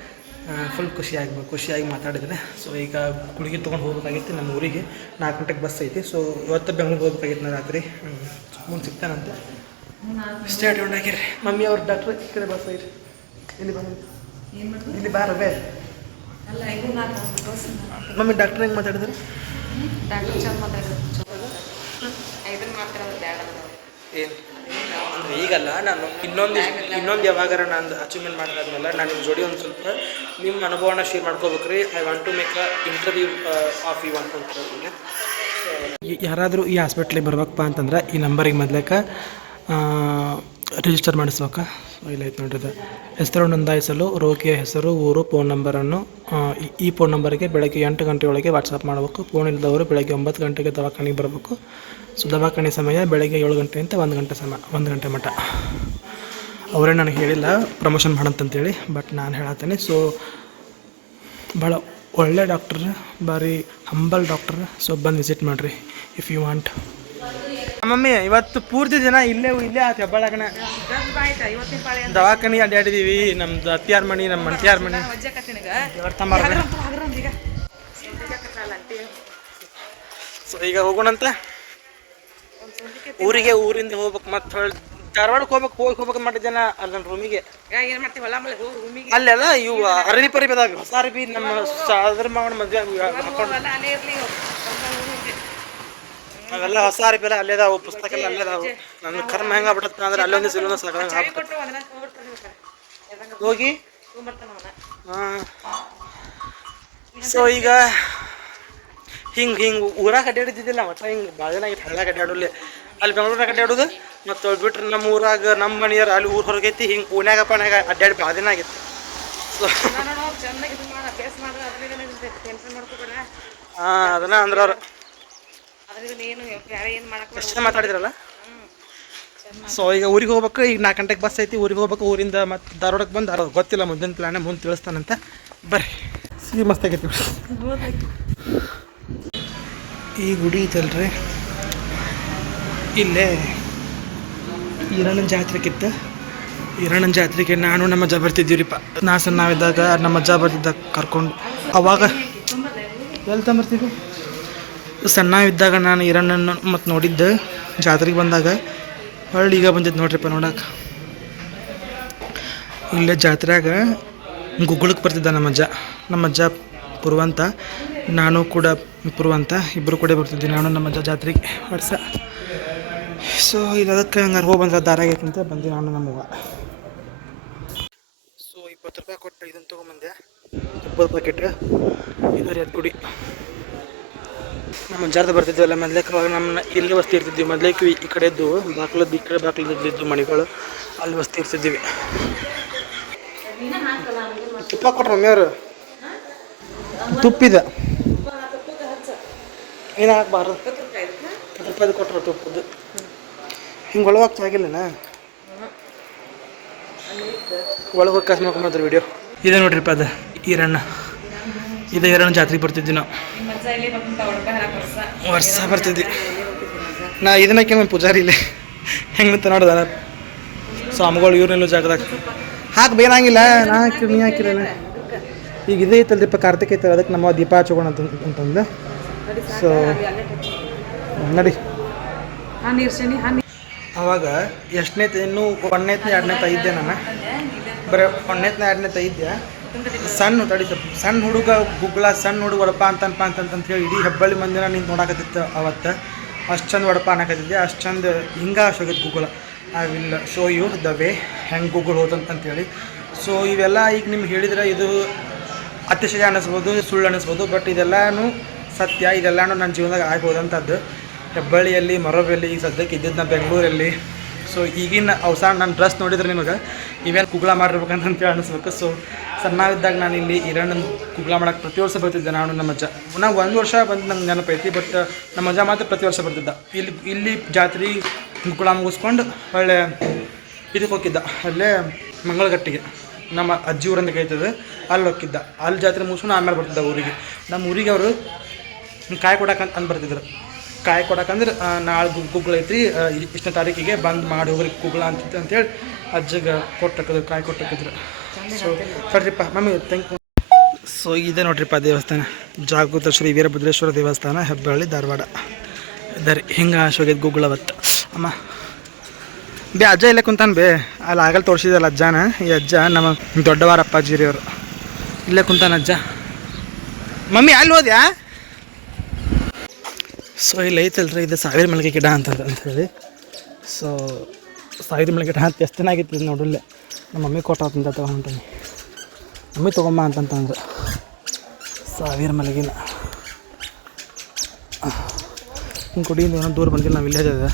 ಫುಲ್ ಖುಷಿಯಾಗಿ ಖುಷಿಯಾಗಿ ಮಾತಾಡಿದ್ರೆ. ಸೊ ಈಗ ಗುಳಿಗೆ ತೊಗೊಂಡು ಹೋಗ್ಬೇಕಾಗಿತ್ತು ನಮ್ಮ ಊರಿಗೆ. ನಾಲ್ಕು ಗಂಟೆಗೆ ಬಸ್ ಐತಿ. ಸೊ ಇವತ್ತು ಬೆಂಗ್ಳೂರ್ಗೆ ಹೋಗ್ಬೇಕಾಗಿತ್ತು ನಾ ರಾತ್ರಿ. ಮುಂದೆ ಸಿಗ್ತಾನಂತೆ. ಸ್ಟೇಟ್ ಆಗಿರಿ. ಮಮ್ಮಿ ಅವ್ರ ಡಾಕ್ಟ್ರ್ ಈ ಕಡೆ ಬಸ್ ಐತಿ ಇಲ್ಲಿ ಬಂದು ಇಲ್ಲಿ ಬಾರವೇ. ಮಮ್ಮಿ ಡಾಕ್ಟರ್ ಹೆಂಗೆ ಮಾತಾಡಿದ್ರು? ಡಾಕ್ಟರ್ ಚಂದ ಮಾತಾಡಿದ್ರು. ಏನು? ಅಂದರೆ ಈಗಲ್ಲ ನಾನು ಇನ್ನೊಂದು ಇನ್ನೊಂದು ಯಾವಾಗಾರ ನಾನು ಅಚೀವ್ಮೆಂಟ್ ಮಾಡಿದ್ಮೇಲೆ ನಾನು ನಿಮ್ಮ ಜೋಡಿ ಒಂದು ಸ್ವಲ್ಪ ನಿಮ್ಮ ಅನುಭವನ ಶೇರ್ ಮಾಡ್ಕೋಬೇಕು ರೀ I want to make a interview of you ಅಂತ ಹೇಳ್ತೀನಿ ಯಾರಾದರೂ ಈ ಹಾಸ್ಪಿಟ್ಲಿಗೆ ಬರ್ಬೇಕಪ್ಪ ಅಂತಂದ್ರೆ ಈ ನಂಬರಿಗೆ ಮೊದ್ಲೇಕ ರಿಜಿಸ್ಟರ್ ಮಾಡಿಸ್ಬೇಕ. ಇಲ್ಲ ಐತೆ ನೋಡ್ರಿ ಹೆಸರು ನೋಂದಾಯಿಸಲು, ರೋಗಿಯ ಹೆಸರು, ಊರು ಫೋನ್ ನಂಬರನ್ನು ಈ ಫೋನ್ ನಂಬರ್ಗೆ ಬೆಳಗ್ಗೆ ಎಂಟು ಗಂಟೆಯೊಳಗೆ ವಾಟ್ಸಪ್ ಮಾಡಬೇಕು. ಫೋನ್ ಇಲ್ಲದವರು ಬೆಳಗ್ಗೆ ಒಂಬತ್ತು ಗಂಟೆಗೆ ದವಾಖಾನೆಗೆ ಬರಬೇಕು. ಸೊ ದವಾಖಾನೆ ಸಮಯ ಬೆಳಗ್ಗೆ ಏಳು ಗಂಟೆಯಿಂದ ಒಂದು ಗಂಟೆ ಸಮಯ ಒಂದು ಗಂಟೆ ಮಟ್ಟ ಅವರೇ ನನಗೆ ಹೇಳಿಲ್ಲ ಪ್ರಮೋಷನ್ ಮಾಡಂತಂತೇಳಿ ಬಟ್ ನಾನು ಹೇಳತ್ತೀನಿ. ಸೊ ಭಾಳ ಒಳ್ಳೆ ಡಾಕ್ಟ್ರ್ ಭಾರಿ ಹಂಬಲ್ ಡಾಕ್ಟ್ರ್ ಸೊ ಬಂದು ವಿಸಿಟ್ ಮಾಡಿರಿ ಇಫ್ ಯು ವಾಂಟ್ ಮಮ್ಮಿ ಇವತ್ತು ಪೂರ್ತಿ ದಿನ ಇಲ್ಲೇ ಇಲ್ಲೇ ಆತ ಹೆಬ್ಬಾಳಗಣ ದವಾಖಾನಿ ಅಡ್ಡಾಡಿದೀವಿ ನಮ್ದು ಅತ್ತಿಯಾರ ಮಣಿ ನಮ್ಮ ಮಂತ್ಯಾರ ಮಣಿ. ಸೊ ಈಗ ಹೋಗೋಣಂತ. ಊರಿಗೆ, ಊರಿಂದ ಹೋಗ್ಬೇಕು ಮತ್ತೆ ಹೊಳ್ ಧಾರವಾಡಕ್ಕೆ ಹೋಗ್ಬೇಕು, ಹೋಗಿ ಹೋಗ್ಬೇಕು ಮಾಡಿದ್ದೇನ ಅಲ್ಲಿ ನನ್ನ ರೂಮಿಗೆ ಅಲ್ಲೆಲ್ಲ ಇವು ಅರಬಿ ಪರಿಬಿ ಹೊಸ ಅರಬಿ ನಮ್ಮ ಸಾದ್ರ ಮಾವನ ಮದ್ವೆ ಹಾಕೊಂಡು ಅವೆಲ್ಲ ಹೊಸ ಅರಬಿ ಎಲ್ಲ ಅಲ್ಲೇ ಅದಾವು ಪುಸ್ತಕ ಎಲ್ಲ ಅಲ್ಲೇ ಅದಾವು ನನ್ನ ಕರ್ಮ ಹೆಂಗ ಬಿಡುತ್ತೆ ಅಂದ್ರೆ ಅಲ್ಲೊಂದು ಸಿಲೋನ ಸಾಕಂಗ ಹೋಗಿ. ಹಾಂ. ಸೊ ಈಗ ಹಿಂಗೆ ಹಿಂಗೆ ಊರಾಗ ಅಡ್ಡಾಡಿದ್ದಿದ್ದಿಲ್ಲ ಒಟ್ಟು ಹಿಂಗೆ ಭಾಳ ಜನ ಆಗಿತ್ತು ಹಳ್ಳಾಗ ಅಡ್ಡಾಡಲ್ಲಿ ಅಲ್ಲಿ ಬೆಂಗಳೂರಾಗ ಅಡ್ಡಾಡೋದು ಮತ್ತು ಬಿಟ್ರೆ ನಮ್ಮ ಊರಾಗ ನಮ್ಮ ಮನೆಯವ್ರು ಅಲ್ಲಿ ಊರ್ ಹೊರಗೈತಿ ಹಿಂಗೆ ಪುಣ್ಯಾಗ ಪಣ್ಯಾಗ ಅಡ್ಡಾಡಿ ಭಾಳ ದಿನ ಆಗಿತ್ತು ಸೊ ಹಾಂ ಅದನ್ನ ಅಂದ್ರ ಅವ್ರು ಅದ್ರಿಂದ ಏನು ಬೇರೆ ಏನು ಮಾಡಕ್ ಎಷ್ಟು ಮಾತಾಡಿದ್ರಲ್ಲ? ಸೊ ಈಗ ಊರಿಗೆ ಹೋಗ್ಬೇಕು ಈಗ ನಾಲ್ಕು ಗಂಟೆಗೆ ಬಸ್ ಐತಿ ಊರಿಗೆ ಹೋಗ್ಬೇಕು ಊರಿಂದ ಮತ್ತೆ ಧಾರವಾಡಕ್ಕೆ ಬಂದು ಅರ ಗೊತ್ತಿಲ್ಲ ಮುಂದಿನ ಪ್ಲಾನ್ ಮುಂದೆ ತಿಳಿಸ್ತಾನಂತ. ಬರ್ರಿ. ಸಿ ಮಸ್ತ್ ಆಗೈತಿ ಈ ಗುಡಿ ಐತಲ್ರಿ ಇಲ್ಲೇ ಈರಣ್ಣನ ಜಾತ್ರೆಗಿತ್ತು ಈರಣ್ಣನ ಜಾತ್ರೆಗೆ ನಾನು ನಮ್ಮ ಅಜ್ಜ ಬರ್ತಿದ್ದೀವ್ರಿಪ್ಪ. ನಾ ಸಣ್ಣವಿದ್ದಾಗ ನಮ್ಮ ಅಜ್ಜ ಬರ್ತಿದ್ದಾಗ ಕರ್ಕೊಂಡು. ಅವಾಗ ಎಲ್ಲಿ ತಂಬರ್ತಿದ್ವಿ ಸಣ್ಣವಿದ್ದಾಗ ನಾನು ಈರಣ್ಣನ ಮತ್ತು ನೋಡಿದ್ದೆ. ಜಾತ್ರೆಗೆ ಬಂದಾಗ ಹೊಳ್ಳಿ ಈಗ ಬಂದಿದ್ದು ನೋಡ್ರಿಪ್ಪ ನೋಡಕ್ಕೆ ಇಲ್ಲೇ ಜಾತ್ರೆಯಾಗ ಗುಗ್ಗಳಕ್ಕೆ ಬರ್ತಿದ್ದ ನಮ್ಮ ನಮ್ಮಜ್ಜ ನಮ್ಮ ಅಜ್ಜ ಪುರುವಂತ, ನಾನು ಕೂಡ ಪುರುವಂತ ಇಬ್ಬರು ಕೂಡ ಬರ್ತಿದ್ದೆ ನಾನು, ನಮ್ಮ ಅಜ್ಜ ಜಾತ್ರೆಗೆ ವರ್ಷ ಸೊ ಇದು ಅದಕ್ಕೆ ಹಂಗಾರೆ ಹೋಗಿ ಬಂದ್ರೆ ದಾರ ಆಗೈತಂತ ಬಂದ್ವಿ ನಾನು ನಮ್ಮವ್ವ ಸೊ ಇಪ್ಪತ್ತು ರೂಪಾಯಿ ಕೊಟ್ಟು ಇದನ್ನು ತೊಗೊಂಬಂದೆ. ಇಪ್ಪತ್ತು ಪ್ಯಾಕೆಟ್ ಇದು ಎರಡು ಕುಡಿ. ನಮ್ಮ ಅಜ್ಜಾರ್ದ ಬರ್ತಿದ್ವಲ್ಲ ಮೊದ್ಲೇಕ ಅವಾಗ ನಮ್ಮನ್ನ ಇಲ್ಲಿ ವಸ್ತಿ ಇರ್ತಿದ್ವಿ. ಮೊದ್ಲೇಕ ಈ ಕಡೆ ಇದ್ದು ಬಾಕ್ಲದ್ದು ಈ ಕಡೆ ಬಾಕ್ಲದ್ದು ಇದ್ದು ಮಣಿಗಳು ಅಲ್ಲಿ ವಸ್ತಿ ಇರ್ತಿದ್ವಿ. ತುಪ್ಪ ಕೊಟ್ರ ಮಮ್ಮಿಯವರು ತುಪ್ಪಿದ. ಏನು ಹಾಕ್ಬಾರ್ದು ತುಪ್ಪದ ಕೊಟ್ರು ತುಪ್ಪದ್ದು ಹಿಂಗೆ ಒಳಗೆ ಆಗಿಲ್ಲನ? ಒಳಗೆ ಹೋಗಿ ಕಸ್ ಮಾಡ್ಕೊಂಬಂದ್ರೆ ವಿಡಿಯೋ ಇದೆ ನೋಡ್ರಿಪ್ಪ ಅದು ಈರಣ್ಣ. ಇದು ಎರಡು ಜಾತ್ರೆಗೆ ಬರ್ತಿದ್ವಿ ನಾವು. ವರ್ಷ ಬರ್ತಿದ್ವಿ. ನಾ ಇದನ್ನಕ್ಕೆ ನಮ್ಮ ಪೂಜಾರಿ ಇಲ್ಲಿ. ಹೆಂಗೆ ನಿಂತ ನೋಡ್ದ ಸ್ವಾಮಿಗಳು ಇವ್ರನ್ನೆಲ್ಲ ಜಾಗದಾಗ. ಹಾಕಿ ಬೇನಾಗಿಲ್ಲ ನಾ ಹಾಕಿ ನೀ ಹಾಕಿರೇನ ಈಗ ಇದೇ ಐತಲ್ಲ ದೀಪ ಕಾರ್ತಿಕ ಐತಲ್ಲ ಅದಕ್ಕೆ ನಮ್ಮ ದೀಪ ಹಚ್ಕೋಣ ಅಂತ ಅಂತಂದು. ಸೊ ನಡಿ. ಅವಾಗ ಎಷ್ಟನೇ ಇನ್ನೂ ಒಂದನೇತ್ನ ಎರಡನೇ ಇದ್ದೆ ನಾನು? ಬರೀ, ಒಂದನೇತ್ನ ಎರಡನೇ ಇದ್ದೆ ಸಣ್ಣ ತಡಿ ಸಣ್ಣ ಹುಡುಗ ಗುಗ್ಗಳ ಸಣ್ಣ ಹುಡುಗ ಹೊಡಪ ಅಂತನಪ್ಪ ಅಂತಂತ ಹೇಳಿ ಇಡೀ ಹೆಬ್ಬಳ್ಳಿ ಮಂದಿನ ನಿಂತು ನೋಡಕತ್ತಿತ್ತು ಅವತ್ತು. ಅಷ್ಟು ಚಂದ ಹೊಡಪ ಅನ್ನಕತ್ತಿದ್ದೆ, ಅಷ್ಟು ಚಂದ ಹಿಂಗೆ ಆಶೋಗಿತ್ತು Google. I will show you the way ಹೆಂಗೆ ಗೂಗಲ್ ಹೋದಂತಂತೇಳಿ ಸೊ ಇವೆಲ್ಲ ಈಗ ನಿಮ್ಗೆ ಹೇಳಿದ್ರೆ ಇದು ಅತಿಶಯ ಅನ್ನಿಸ್ಬೋದು ಸುಳ್ಳು ಅನ್ನಿಸ್ಬೋದು ಬಟ್ ಇದೆಲ್ಲನೂ ಸತ್ಯ, ಇದೆಲ್ಲನೂ ನನ್ನ ಜೀವನದಾಗ ಆಗ್ಬೋದಂಥದ್ದು ಹೆಬ್ಬಳ್ಳಿಯಲ್ಲಿ ಮರಬೆಲ್ಲಿ ಈಗ ಸದ್ಯಕ್ಕೆ ಇದ್ದಿದ್ದು ನಾ ಬೆಂಗಳೂರಲ್ಲಿ ಸೊ ಈಗಿನ ಅವಸಾನ ನನ್ನ ಡ್ರೆಸ್ ನೋಡಿದ್ರೆ ನಿಮಗೆ ಇವೇನು ಕುಗ್ಳ ಮಾಡಿರ್ಬೇಕಂತ ಅಂತೇಳಿ ಅನ್ನಿಸ್ಬೇಕು ಸೊ ಸಣ್ಣವಿದ್ದಾಗ ನಾನು ಇಲ್ಲಿ ಇರಣ್ಣನ ಕುಗ್ಳ ಮಾಡಕ್ಕೆ ಪ್ರತಿ ವರ್ಷ ಬರ್ತಿದ್ದೆ ನಾನು ನಮ್ಮ ಅಜ್ಜ. ನಾವು ಒಂದು ವರ್ಷ ಬಂದು ನಂಗೆ ನೆನಪೈತಿ ಬಟ್ ನಮ್ಮ ಅಜ್ಜ ಮಾತ್ರ ಪ್ರತಿ ವರ್ಷ ಬರ್ತಿದ್ದ. ಇಲ್ಲಿ ಇಲ್ಲಿ ಜಾತ್ರೆ ಕುಗ್ಳ ಮುಗಿಸ್ಕೊಂಡು ಒಳ್ಳೆ ಇದಕ್ಕೆ ಹೋಗಿದ್ದ. ಅಲ್ಲೇ ಮಂಗಳಗಟ್ಟಿಗೆ. ನಮ್ಮ ಅಜ್ಜಿ ಊರಂತ ಕೈತದೆ, ಅಲ್ಲಿ ಹೋಗಿದ್ದ. ಅಲ್ಲಿ ಜಾತ್ರೆ ಮುಗಿಸ್ಕೊಂಡು ಆಮೇಲೆ ಬರ್ತಿದ್ದ ಊರಿಗೆ. ನಮ್ಮ ಊರಿಗೆ ಅವರು ಕಾಯಿ ಕೊಡಕ್ಕೆ ಅಂತ ಬರ್ತಿದ್ರು. ಕಾಯಿ ಕೊಡಕಂದ್ರೆ ನಾಳೆ ಗುಗ್ಗುಳ ತಾರೀಖಿಗೆ ಇಷ್ಟನೇ ತಾರೀಕಿಗೆ ಬಂದು ಮಾಡಿ ಹೋಗ್ರಿ ಗುಗ್ಳ ಅಂತ ಅಂತೇಳಿ ಅಜ್ಜಗೆ ಕೊಟ್ಟಕ್ಕದ್ರು ಕಾಯಿ ಕೊಟ್ಟಕ್ಕಿದ್ರು ಸೊ ಸರಿಪ್ಪ ಮಮ್ಮಿ ಥ್ಯಾಂಕ್ ಯು ಸೊ ಇದೆ ನೋಡ್ರಿಪ್ಪ ದೇವಸ್ಥಾನ. ಜಾಗೃತ ಶ್ರೀ ವೀರಭದ್ರೇಶ್ವರ ದೇವಸ್ಥಾನ, ಹೆಬ್ಬಳ್ಳಿ, ಧಾರವಾಡ. ಇದ್ದಾರೆ ಹಿಂಗೆ ಆಶೋಗ್ಯದ ಗೂಗಲ್ ಅವತ್ತು. ಅಮ್ಮ, ಬೇ, ಅಜ್ಜ ಇಲ್ಲ ಕುಂತಾನ ಬೇ. ಅಲ್ಲಿ ಆಗಲ್ಲಿ ತೋರಿಸಿದಲ್ಲ ಅಜ್ಜನ. ಈ ಅಜ್ಜ ನಮ್ಮ ದೊಡ್ಡವಾರ ಅಪ್ಪಾಜಿರಿ ಇಲ್ಲೇ ಕುಂತಾನ ಅಜ್ಜ. ಮಮ್ಮಿ, ಅಲ್ಲಿ ಹೋದ್ಯಾ? ಸೊ ಇಲ್ಲಿ ಐತಲ್ರಿ, ಇದು ಸಾವಿರ ಮಲ್ಲಿಗೆ ಗಿಡ ಅಂತಂದ್ರೆ ಅಂತ ಹೇಳಿ ಸೊ ಸಾವಿರ ಮಲ್ಲಿಗೆ ಗಿಡ ಅಂತ ಎಷ್ಟು ಚೆನ್ನಾಗಿತ್ತು ಇದು ನೋಡಲ್ಲೇ ನಮ್ಮ ಮಮ್ಮಿ ಕೊಟ್ಟಾತಂತ ತೊಗೊಂತೀನಿ ಮಮ್ಮಿ ತೊಗೊಂಬ ಅಂತಂತಂದ್ರೆ. ಸಾವಿರ ಮಲ್ಲಿಗಿನ. ಹಿಂಗೆ ಕುಡಿಯಿಂದ ಏನೋ ದೂರ ಬಂದಿಲ್ಲ, ನಾವು ವಿಲೇಜ್ ಇದೆ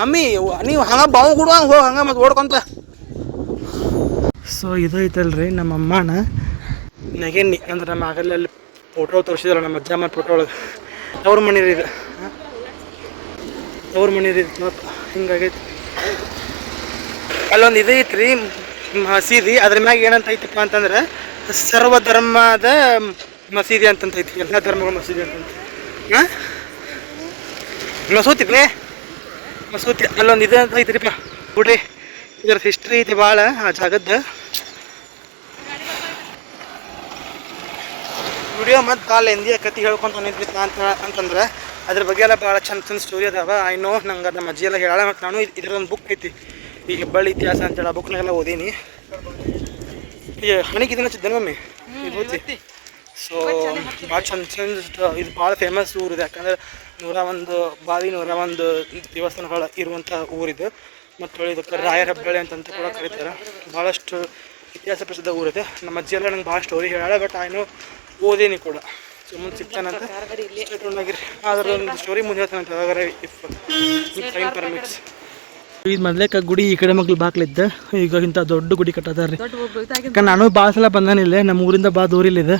ಮಮ್ಮಿ, ನೀವು ಹಂಗೆ ಬಾವು ಕೊಡುವ ಹೋಗಿ ಹಂಗೆ ಮತ್ತೆ ಓಡ್ಕೊಂತ. ಸೊ ಇದು ಐತಲ್ರಿ ನಮ್ಮ ಅಮ್ಮನ ನೆಗೆಣ್ಣಿ. ಅಂದ್ರೆ ನಮ್ಮ ಆಗಲ್ಲಿ ಅಲ್ಲಿ ಫೋಟೋ ತೋರಿಸಿದ್ರು ನಮ್ಮ ಅಜ್ಜಮ್ಮ ಫೋಟೋ ಒಳಗೆ. ಅವ್ರ ರೀ ಇದು. ಅವ್ರ ಮನೆ ರೀ ಇದು. ನೋಡ್ರಿ ಹಿಂಗಾಗೈತಿ. ಅಲ್ಲೊಂದು ಇದು ಐತ್ರಿ ಮಸೀದಿ. ಅದ್ರ ಮ್ಯಾಗ ಏನಂತ ಐತಪ್ಪ ಅಂತಂದ್ರೆ ಸರ್ವ ಧರ್ಮದ ಮಸೀದಿ ಅಂತಂತ ಐತಿ ಎಲ್ಲ ಧರ್ಮಗಳ ಮಸೀದಿ ಅಂತಂತ. ಮಸೂತಿ ಪ್ಲೇ ಮಸೂತಿ. ಅಲ್ಲೊಂದು ಇದು ಅಂತ ಐತ್ರಿಪ್ಪ. ಗುಡಿ ಇದರ ಹಿಸ್ಟ್ರಿ ಐತಿ ಭಾಳ ಆ ಜಾಗದ್ದು. ವಿಡಿಯೋ ಮತ್ತು ಕಾಲ ಹಿಂದಿಯ ಕತಿ ಹೇಳ್ಕೊಂತ ನಿಂತ ಅಂತ ಅಂತಂದ್ರೆ ಅದ್ರ ಬಗ್ಗೆ ಎಲ್ಲ ಭಾಳ ಚಂದ ಚಂದ ಸ್ಟೋರಿ ಅದಾವ. ಐ ನೋ ನಂಗೆ ನಮ್ಮ ಅಜ್ಜಿ ಎಲ್ಲ ಹೇಳ ಮತ್ತು ನಾನು ಇದ್ರೊಂದು ಬುಕ್ ಐತಿ. ಈ ಹೆಬ್ಬಳ್ಳಿ ಇತಿಹಾಸ ಅಂತೇಳಿ ಆ ಬುಕ್ನಾಗೆಲ್ಲ ಓದೀನಿ. ಈ ಹಣಿಗೆ ಇದನ್ನ ಚಿದ್ದನ ಮಮ್ಮಿ? ಓದಿ ಸೊ ಭಾಳ ಚಂದ ಚಂದ ಇದು ಭಾಳ ಫೇಮಸ್ ಊರು ಇದೆ. ಯಾಕಂದ್ರೆ ನೂರ ಒಂದು ಬಾವಿ ನೂರ ಒಂದು ದೇವಸ್ಥಾನಗಳು ಇರುವಂಥ ಊರಿದು ಮತ್ತು ಇದಕ್ಕೆ ರಾಯರ ಹೆಬ್ಬಳ್ಳಿ ಅಂತಂತ ಕೂಡ ಕರೀತಾರೆ. ಭಾಳಷ್ಟು ಇತಿಹಾಸ ಪ್ರಸಿದ್ಧ ಊರಿದೆ ನಮ್ಮ ಅಜ್ಜಿ ಎಲ್ಲ ನಂಗೆ ಭಾಳ ಸ್ಟೋರಿ ಹೇಳ ಬಟ್ ಆಯ್ನು ಓದೇನಿ ಕೂಡ. ಸೊ ಮುಂದೆ ಸಿಗ್ತಾನಂತ. ಆಗಿರಿ. ಆದ್ರೆ ಒಂದು ಸ್ಟೋರಿ ಮುಂದೆ ಹೇಳ್ತಾನಂತ ಯಾವಾಗಾರ ಇಫ್ ಟೈಮ್ ಪರ್ಮಿಟ್ಸ್ ಇದು ಮೊದ್ಲೇಕ ಗುಡಿ ಈ ಕಡೆ ಮಗ್ಳು ಬಾಕ್ಲಿದ್ದ ಈಗ ಇಂಥ ದೊಡ್ಡ ಗುಡಿ ಕಟ್ಟದಾರ ರೀ ನಾನು ಭಾಳ ಸಲ ಬಂದಾನಿಲ್ಲ ನಮ್ಮ ಊರಿಂದ ಭಾಳ ದೂರ ಇಲ್ಲಿದೆ.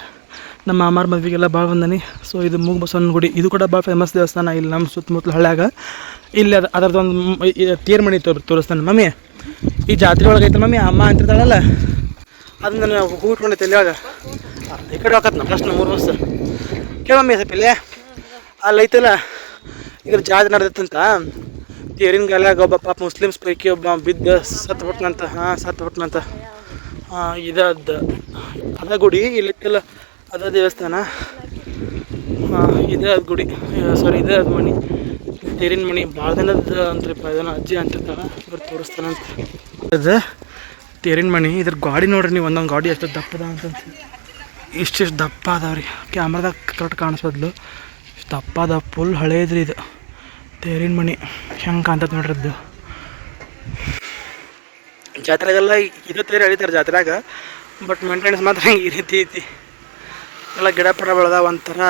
ನಮ್ಮ ಮಾಮಾರ ಮದ್ವೆಗೆಲ್ಲ ಭಾಳ ಬಂದಾನಿ. ಸೊ ಇದು ಮೂಗು ಬಸವನ ಗುಡಿ. ಇದು ಕೂಡ ಭಾಳ ಫೇಮಸ್ ದೇವಸ್ಥಾನ ಇಲ್ಲಿ ನಮ್ಮ ಸುತ್ತಮುತ್ತಲ ಹಳ್ಳ್ಯಾಗ. ಇಲ್ಲಿ ಅದು ಅದರದ್ದೊಂದು ತೇರು ಮಣಿ ತೋರ್ ತೋರಿಸ್ತಾನೆ ಮಮ್ಮಿ ಈ ಜಾತ್ರೆ ಒಳಗೆ ಐತೆ ಮಮ್ಮಿ ಅಮ್ಮ ಅಂತಿರ್ತಾಳಲ್ಲ. ಅದನ್ನ ನಾನು ಹೂ ಇಟ್ಕೊಂಡೈತೆ ಇಲ್ಲಿ ಒಳಗೆ. ಈ ಕಡೆ ಹಾಕತ್ ನಮ್ಮ ಫಸ್ಟ್ ಮೂರು ವರ್ಷ ಕೇಳಮ್ಮಿ ಇಲ್ಲೇ. ಅಲ್ಲಿ ಐತಲ್ಲ ಇದ್ರ ಜಾಜ್ ನಡೆದತ್ತಂತ ತೇರಿನ ಗಾಲ್ಯಾಗ ಒಬ್ಬ ಪಾಪ ಮುಸ್ಲಿಮ್ಸ್ ಪೈಕಿ ಒಬ್ಬ ಬಿದ್ದ ಸತ್ತು ಬಿಟ್ನಂತ ಹಾಂ ಸತ್ತು ಬಿಟ್ನಂತ ಇದದ. ಅದ ಗುಡಿ ಇಲ್ಲಿತ್ತಲ್ಲ ಅದ ದೇವಸ್ಥಾನ. ಹಾಂ ಇದೇ ಅದು ಗುಡಿ. ಸಾರಿ ಇದೇ ಅದು ಮಣಿ ತೇರಿನ ಮಣಿ ಭಾಳ ದಿನದ ಅಂತ್ರಿಪ್ಪ, ಇದನ್ನ ಅಜ್ಜಿ ಅಂತಿರ್ತಾಳ. ಇವ್ರು ತೋರಿಸ್ತಾನಂತ. ಅದು ತೇರಿನ ಮಣಿ ಇದ್ರ ಗಾಡಿ ನೋಡ್ರಿ ನೀವು ಒಂದೊಂದು ಗಾಡಿ ಎಷ್ಟು ದಪ್ಪದ ಅಂತ ಇಷ್ಟಿಷ್ಟು ದಪ್ಪ ಅದಾವೆ ರೀ ಕ್ಯಾಮ್ರದಾಗ ಕರೆಕ್ಟ್ ಕಾಣಿಸೋದ್ಲು. ಇಷ್ಟು ದಪ್ಪ ಅದ ಫುಲ್ ಹಳೇದ್ರಿ ಇದು. ತೇರಿನ ಮಣಿ. ಹೆಂಗೆ ಕಾಣ್ತದೆ ನೋಡ್ರಿ ಇದು ಜಾತ್ರೆಗೆಲ್ಲ ಇದು ತೇರು ಎಳಿತಾರೆ ಜಾತ್ರೆಗೆ ಬಟ್ ಮೇಂಟೆನೆನ್ಸ್ ಮಾತ್ರ ಹಿಂಗೆ ಈ ರೀತಿ ಐತಿ. ಎಲ್ಲ ಗಿಡ ಪಡ ಬೆಳೆದ ಒಂಥರ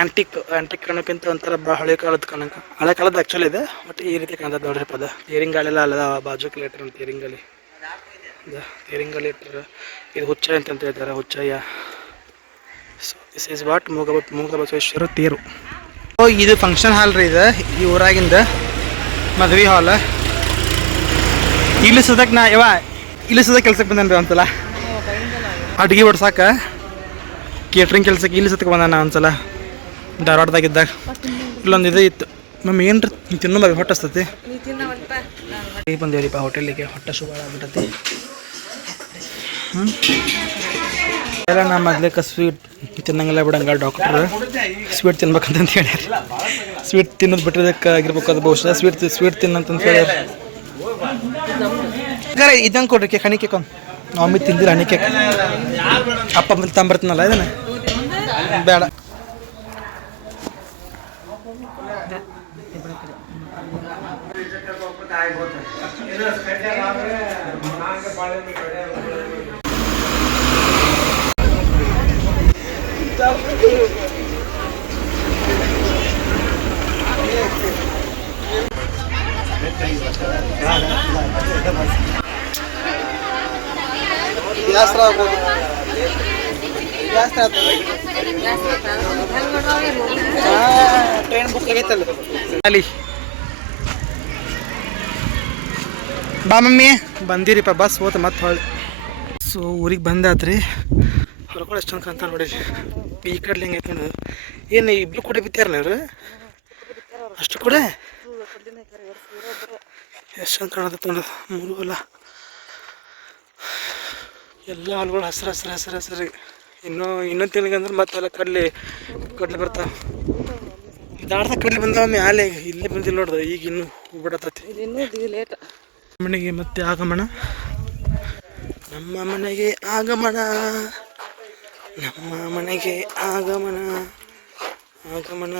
ಆ್ಯಂಟಿಕ್ ಆ್ಯಂಟಿಕ್ ಕಣಕ್ಕಿಂತ ಒಂಥರ ಭಾಳ ಹಳೆ ಕಾಲದ ಕಣಕ್ಕೆ ಹಳೆ ಕಾಲದ ಆ್ಯಕ್ಚುಲಿ ಇದೆ ಬಟ್ ಈ ರೀತಿ ಕಾಣ್ತದೆ ನೋಡ್ರಿ ಪದ. ತೇರಿಂಗಾಲೆಲ್ಲ ಅಲ್ಲದ ಬಾಜು ಕಿಲೇಟರ್ ಅಂತ ತೇರಿಂಗಲಿ ಇದು ತೇರಿಂಗಲಿ ಇಟ್ಟರು ಇದು ಹುಚ್ಚ ಅಂತ ಹೇಳ್ತಾರೆ Huchchaiah. So this is what Mooga Mooga Basaveshwara ತೇರು. ಓ ಇದು ಫಂಕ್ಷನ್ ಹಾಲ್ ರೀ ಇದು ಈ ಊರಾಗಿಂದ ಮದ್ವೆ ಹಾಲ್ ಇಲ್ಲಿ ಸದಕ್ಕೆ ನಾ ಯಾವ ಇಲ್ಲಿ ಸದಕ್ಕೆ ಕೆಲ್ಸಕ್ಕೆ ಬಂದೇನೆ ರೀ ಒಂದ್ಸಲ? ಅಡುಗೆ ಹೊಡ್ಸಕ್ಕೆ ಕೇಟ್ರಿಂಗ್ ಕೆಲ್ಸಕ್ಕೆ ಇಲ್ಲಿ ಸತಕ್ಕೆ ಬಂದಾನ ಒಂದ್ಸಲ? ಧಾರವಾಡದಾಗಿದ್ದಾಗ ಇಲ್ಲೊಂದು ಇದು ಇತ್ತು. ಮಮ್ಮಿ ಏನು ರೀ ತಿನ್ನೋ ಬಗ್ಗೆ ಹೊಟ್ಟೆ ಹಸ್ತತಿ? ಈಗ ಬಂದೇವ್ರಿಪ್ಪ ಹೋಟೆಲಿಗೆ ಹೊಟ್ಟೆ ಶುಭ ಆಗ್ಬಿಟ್ಟತಿ ಎಲ್ಲ ನಾ ಮೊದ್ಲೇಕ ಸ್ವೀಟ್ ತಿನ್ನಂಗಿಲ್ಲ ಬಿಡಂಗ ಡಾಕ್ಟ್ರ್ ಸ್ವೀಟ್ ತಿನ್ಬೇಕಂತಂತ ಹೇಳ್ಯಾರ. ಸ್ವೀಟ್ ತಿನ್ನೋದು ಬಿಟ್ಟಿದ್ದಕ್ಕೆ ಆಗಿರ್ಬೇಕು ಅದು ಬಹುಶಃ. ಸ್ವೀಟ್ ಸ್ವೀಟ್ ತಿನ್ನಂತಂತ ಹೇಳ್ಯಾರ. ಇದಂಗೆ ಕೊಡ್ರಿ ಕೇಕ್ ಹಣಿ ಕೇಕ್ ಒಂದು. ತಿಂದಿರ ಹಣಿ ಕೇಕ್. ಅಪ್ಪ ತಂಬರ್ತೀನಲ್ಲ ಇದನ್ನ? ಬೇಡ. ಆಗ್ಬೋದು. ಬೇಸರ ಟ್ರೈನ್ ಬುಕ್ ಆಗೈತಲ್ಲ. ಅಲ್ಲಿ. ಬಾ ಮಮ್ಮಿ. ಬಂದಿರಿಪ್ಪ ಬಸ್ ಹೋತ ಮತ್ತೆ ಹೊಳ್ಳಿ ಸೊ, ಊರಿಗೆ ಬಂದಾತ್ರಿ. ಹೊರಗಡೆ ಎಷ್ಟು ಚಂದ ನೋಡಿದ್ರಿ ನೋಡಿ ಈ ಕಡ್ಲಿ ಹೆಂಗೈತೆ ನೋಡೋದು ಏನು, ಇಬ್ರು ಕೂಡ ಬಿತ್ತಾರಲ್ಲ ಇವರು ಅಷ್ಟು ಕೂಡ? ಎಷ್ಟು ಚಂದ ಕಾಣತ್ತೆ ನೋಡು. ಮೂರು ಎಲ್ಲ ಹಣ್ಣುಗಳು ಹಸಿರು ಹಸ್ರು ಹಸ್ರ ಹಸ್ರಿ ಇನ್ನೂ ಇನ್ನೂ ತಿನ್ಗಂದ್ರೆ ಮತ್ತೆಲ್ಲ ಕಡಲೆ ಕಡಲೆ ಬರ್ತಾವ ದಾಡ್ದ ಕಡಲೆ ಬಂದಾವ ಮ್ಯಾಲೆ ಇಲ್ಲಿ ಬಂದಿಲ್ಲ ನೋಡ್ದ ಈಗ ಇನ್ನೂ ಬಿಡತೈತಿ ಮನೆಗೆ ಮತ್ತೆ ಆಗಮನ. ನಮ್ಮ ಮನೆಗೆ ಆಗಮನ. ನಮ್ಮ ಮನೆಗೆ ಆಗಮನ. ಆಗಮನ.